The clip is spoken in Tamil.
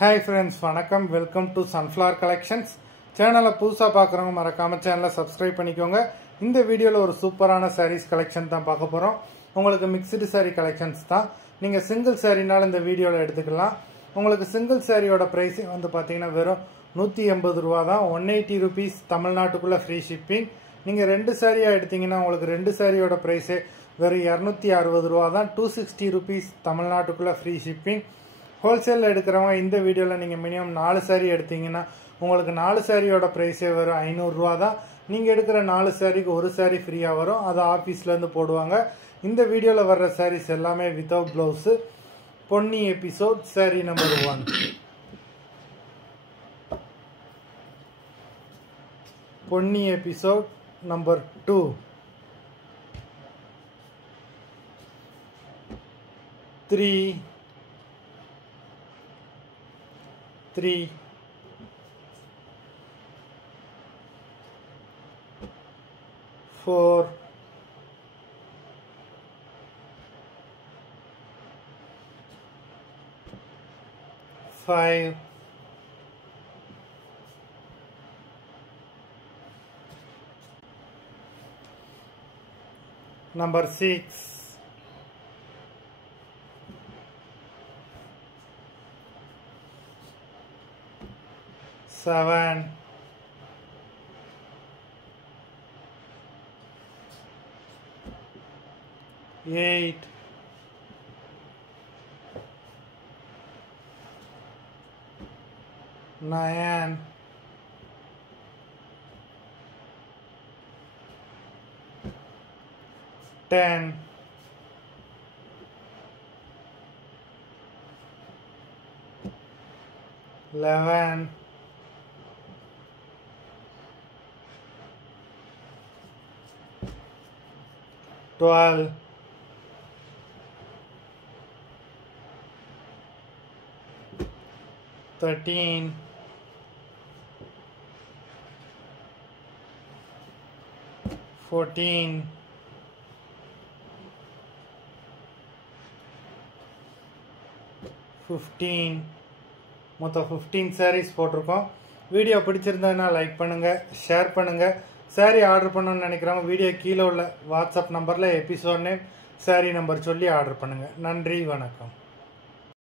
Hi friends, வணக்கம். Welcome to Sunflower Collections. சேனலை புதுசாக பார்க்குறவங்க மறக்காம சேனலை சப்ஸ்கிரைப் பண்ணிக்கோங்க. இந்த வீடியோவில் ஒரு சூப்பரான சாரீஸ் கலெக்ஷன் தான் பார்க்க போகிறோம். உங்களுக்கு மிக்ஸ்டு சாரீ கலெக்ஷன்ஸ் தான். நீங்கள் சிங்கிள் சாரீனாலும் இந்த வீடியோவில் எடுத்துக்கலாம். உங்களுக்கு சிங்கிள் சாரியோட ப்ரைஸ் வந்து பார்த்தீங்கன்னா வெறும் 180 ரூபா தான். 180 ருபீஸ் தமிழ்நாட்டுக்குள்ளே ஃப்ரீ ஷிப்பிங். நீங்கள் ரெண்டு சாரியாக எடுத்தீங்கன்னா உங்களுக்கு ரெண்டு சாரியோட ப்ரைஸே வெறும் 260 ரூபா தான். 260 ருபீஸ் தமிழ்நாட்டுக்குள்ளே ஃப்ரீ ஷிப்பிங். ஹோல்சேலில் எடுக்கிறவங்க இந்த வீடியோவில் நீங்கள் மினிமம் 4 சாரீ எடுத்தீங்கன்னா உங்களுக்கு 4 சாரியோட ப்ரைஸே வரும் 500 ரூபா தான். நீங்கள் எடுக்கிற 4 சாரிக்கு ஒரு சாரீ ஃப்ரீயாக வரும். அது ஆஃபீஸ்லேருந்து போடுவாங்க. இந்த வீடியோவில் வர்ற சாரீஸ் எல்லாமே without blouse. Ponni episode sari number 1. Ponni episode number 2. 3 4 5 number 6 7 8 9 10 11 12 13 14 15 மொத்தம் 15 சாரீஸ் போட்டிருக்கோம். வீடியோ பிடிச்சிருந்ததுன்னா லைக் பண்ணுங்கள், ஷேர் பண்ணுங்கள். சாரீ ஆர்டர் பண்ணணும்னு நினைக்கிறவங்க வீடியோ கீழே உள்ள வாட்ஸ்அப் நம்பரில் எபிசோட் நேம் சாரீ நம்பர் சொல்லி ஆர்டர் பண்ணுங்கள். நன்றி, வணக்கம்.